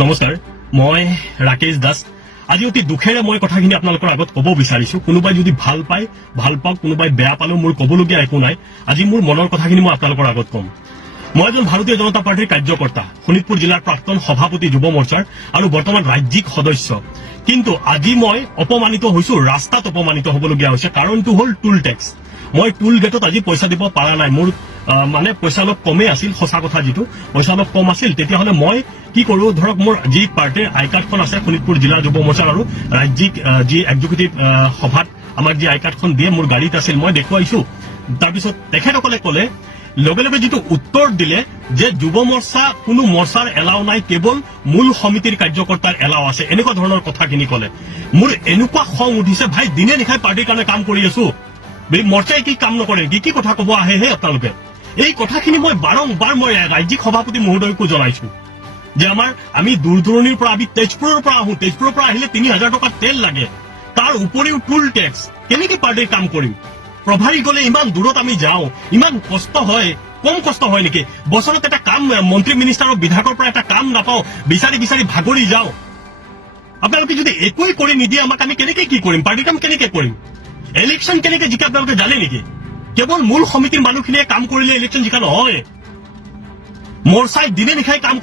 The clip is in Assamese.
নমস্কাৰ, মই ৰাকেশ দাস। আজি অতি দুখেৰে মই কথাখিনি আপোনালোকৰ আগত ক'ব বিচাৰিছো। কোনোবাই যদি ভাল পায় ভাল পাওক, কোনোবাই বেয়া পালেও মোৰ ক'বলগীয়া একো নাই। আজি মোৰ মনৰ কথাখিনি মই আপোনালোকৰ আগত ক'ম। মই এজন ভাৰতীয় জনতা পাৰ্টীৰ কাৰ্যকৰ্তা, শোণিতপুৰ জিলাৰ প্ৰাক্তন সভাপতি যুৱ মৰ্চাৰ আৰু বৰ্তমান ৰাজ্যিক সদস্য। কিন্তু আজি মই অপমানিত হৈছো, ৰাস্তাত অপমানিত হ'বলগীয়া হৈছে। কাৰণটো হ'ল টুল টেক্স। মই টুল গেটত আজি পইচা দিব পৰা নাই। মোৰ মানে পইচা অলপ কমেই আছিল, সঁচা কথা যিটো পইচা অলপ কম আছিল। তেতিয়াহ'লে মই কি কৰো, ধৰক মোৰ যি পাৰ্টীৰ আই কাৰ্ডখন আছে শোণিতপুৰ জিলা যুৱ মৰ্চাৰ আৰু ৰাজ্যিক যি এক্সিকিউটিভ সভাত আমাক যি আই কাৰ্ডখন দিয়ে মোৰ গাড়ীত আছিল, মই দেখুৱাইছো। তাৰপিছত তেখেতসকলে ক'লে, লগে লগে যিটো উত্তৰ দিলে যে যুৱ মৰ্চা কোনো মৰ্চাৰ এলাও নাই, কেৱল মূল সমিতিৰ কাৰ্যকৰ্তাৰ এলাও আছে, এনেকুৱা ধৰণৰ কথাখিনি ক'লে। মোৰ এনেকুৱা খং উঠিছে, ভাই দিনে নিশাই পাৰ্টীৰ কাৰণে কাম কৰি আছো, মৰ্চাই কি কাম নকৰে নেকি? কি কথা ক'ব আহে আপোনালোকে? এই কথাখিনি মই বাৰম্বাৰ মই ৰাজ্যিক সভাপতি মহোদয়কো জনাইছো যে আমি দূৰ দূৰণিৰ পৰা, আমি তেজপুৰৰ পৰা আহো, তেজপুৰৰ পৰা আহিলে ৩,০০০ টকা তেল লাগে, তাৰ উপৰিও টুল টেক্স, কেনেকে পাৰ্টীৰ কাম কৰিম? প্ৰভাৰী গ'লে ইমান দূৰত আমি যাওঁ, ইমান কষ্ট হয়, কম কষ্ট হয় নেকি? বছৰত এটা কাম মন্ত্ৰী মিনিষ্টাৰৰ বিধায়কৰ পৰা এটা কাম নাপাওঁ, বিচাৰি বিচাৰি ভাগৰি যাওঁ। আপোনালোকে যদি একোৱেই কৰি নিদিয়ে আমাক, আমি কেনেকে কি কৰিম? পাৰ্টীৰ কাম কেনেকে কৰিম? ইলেকশ্যন কেনেকে জিকা আপোনালোকে জানে নেকি? কেৱল মূল সমিতিৰ মানুহখিনিয়ে কাম কৰিলে ইলেকশ্যন জিকা নহয়। মৰ্চাই দিনে নিশাই কাম